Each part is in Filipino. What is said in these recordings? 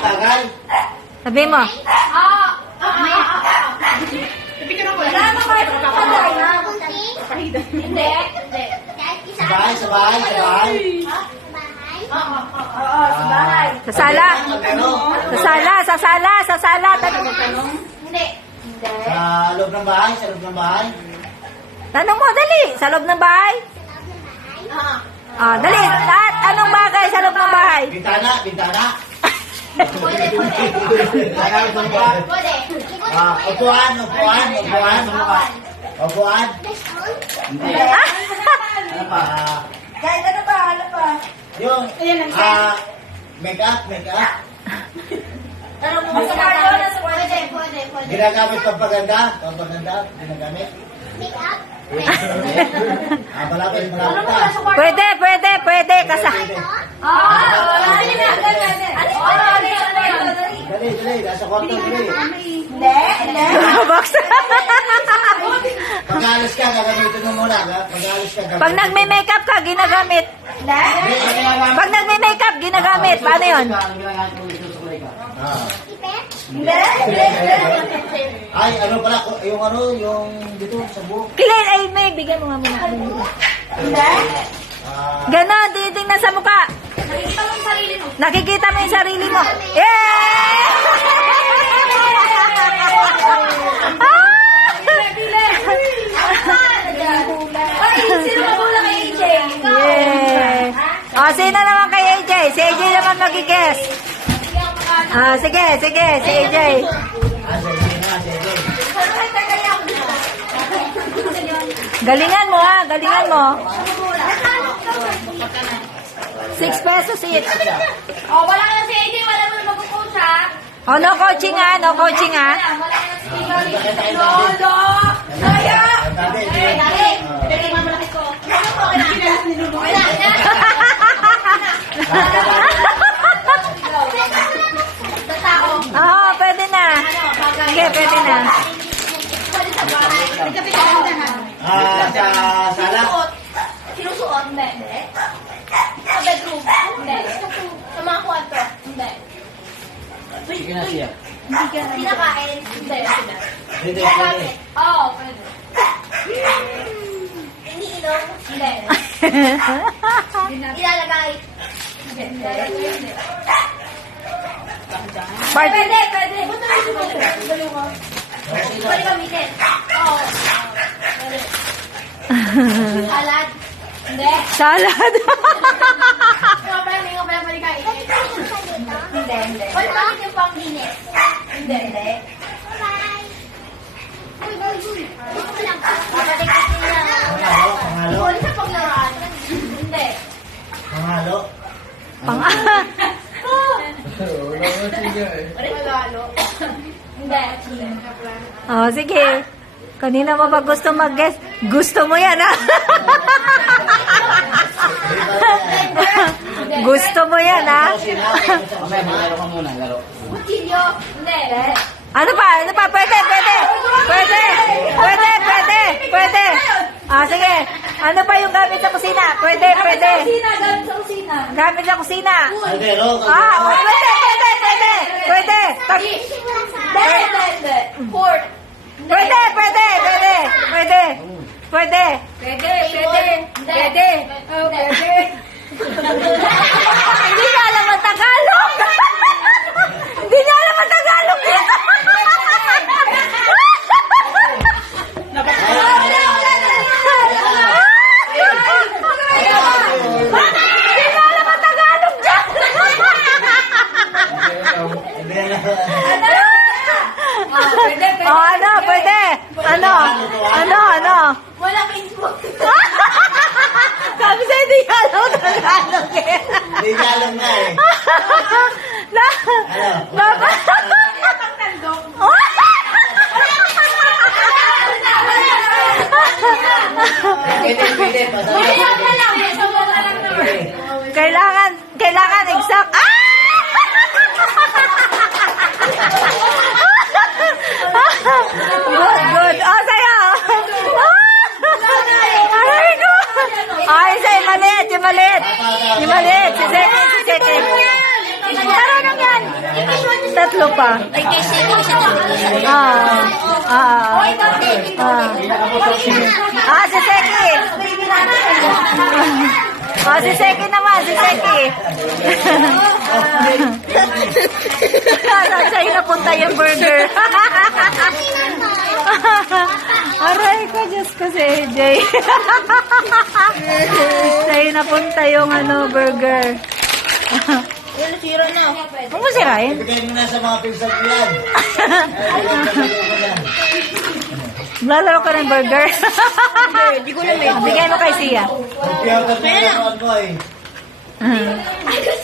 bagay. Sabi mo. Hindi. Sabay, sabay, sabay. Sa sala. Sa sala, sa sala, sa sala. Hindi. Sa loob ng bahay, sa loob ng bahay. Tanong mo, dali. Sa loob ng bahay? Ah, dali. Lahat, anong bagay sa loob ng bahay? Bintana, bintana. Pwede. Bintana, bintana. Pwede. Upuan, upuan, upuan. Upuan. Hindi. Ano pa? Guys, ano pa? Yung, make up, make up. Pwede. Ginagamit pampaganda? Pampaganda? Ginagamit? Malapit, malapit na. Pwede. Kasa. Dali, nasa kwarto, dali. Box. Pag-alis ka, gagamitin mo muna. Pag-alis ka, Pag nagme-makeup ka, ginagamit. Pag nagme-makeup, ginagamit. Paano yun? Ay, ano pala, yung dito sa buhok. Kilay, ay may bigyan mo nga muna. Ganon, titingnan sa mukha. Nakikita mo yung sarili mo. Nakikita mo yung sarili mo. Yeah! Sino magulang kay AJ? Yeah. O, sino naman kay AJ? Si AJ naman mag-guess. Sige, si AJ. Galingan mo galingan mo. 6 pesos each. Wala ka na si AJ, wala mo na mag-coach ha. Oh, no coaching ha. Wala ka na si AJ. No. Kaya! Dali! Dali, mamalaki ko. Oo, pwede na. Sige, pwede na. Sa sala. Sinusuot? Hindi. Sa bedroom? Hindi. Sa mga kwarto? Hindi. Sige na siya. Pinakain? Hindi. Pwede, pwede. Oo, pwede. Iniinom? Hindi. Ilalagay? Hindi. Pwede. Pwede gamitin. Oo. Pwede. Salad? Hindi. Salad. May pwede kain. Hindi. Pwede bakit yung pang-init? Hindi. Pwede kasi lang. Panghalo? Pwede sa paglaruan. Hindi. Panghalo? Paglalaro. Hindi. Oh, sige. Kanina mo ba gusto mag-guess? Gusto mo yan, ha? Gusto mo yan, ha? Laro ka muna, laro. Kutsilyo. Hindi. Ano pa? Pwede. Sige. Ano pa yung gamit sa kusina? Pwede. Gamit sa kusina. Gamit sa kusina. Kaldero, Pwede. Hindi. Port. Pwede. Hindi niya alam ang Tagalog. Ano? Wala Facebook. Sabi sa'yo, hindi niya alam ang Tagalog eh. Hindi niya alam na eh. Pwede. Kailangan exact. Good. Oh, sa'yo. Aray ko. Ay, sa'yo, maliit. Yung maliit. Si Sete. Marunong yan. Puso pa. Ay, kay Seki, isa to. Si Seki. Si Seki naman, si Seki. Saan sa'yo napunta yung burger? Aray ko, Diyos ko si AJ. Sa'yo napunta yung burger. Yan, sira na. Huwag mo sirain. Ibigay mo na sa mga pinsan ko yan. Lalaro ka ng burger. Hindi ko na may. Bigay mo kay Sia. Mag-piyota na yung ano ko eh.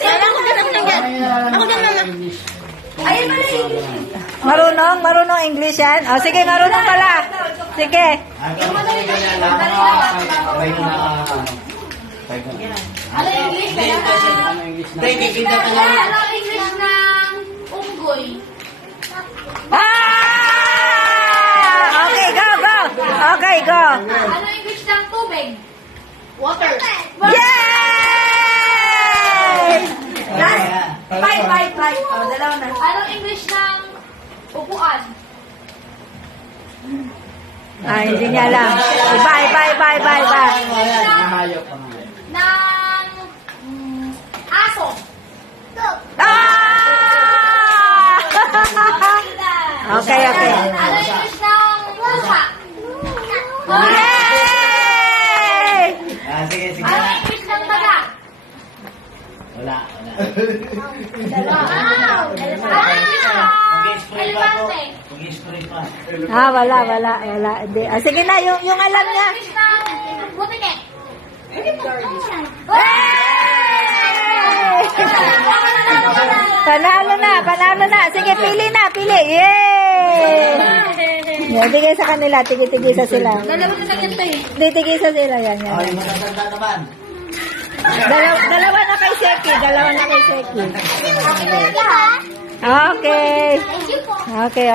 Sana ako ganap na yan. Ako na, mama. Ayun mo na yun. Marunong English yan? O, sige, marunong pala. Sige. Ano yung English? Hindi, kikinda ka lang. Ano yung English ng unggoy? Okay, go, go. Okay, go. Ano yung English ng tubig? Water. Yay! Five. Dalawa na. Anong English ng upuan? Hindi niya alam. Bye. Ng aso. Okay. Ano yung English ng pusa? Yay! Sige. Ano yung English ng daga? Wala. Wow! Mag-spray pa ako. Elefante. Mag-spray pa. Wala. Hindi. Sige na, yung alam niya. English ng butike. Panalo na. Sige, pili. Yay! Bigay sa kanila, tigisa sila. Dalawa na lang yan tayo. Hindi, tigisa sila. Yan. Yung matatanda naman. Dalawa na kay Seki. Okay. Thank you po. Okay.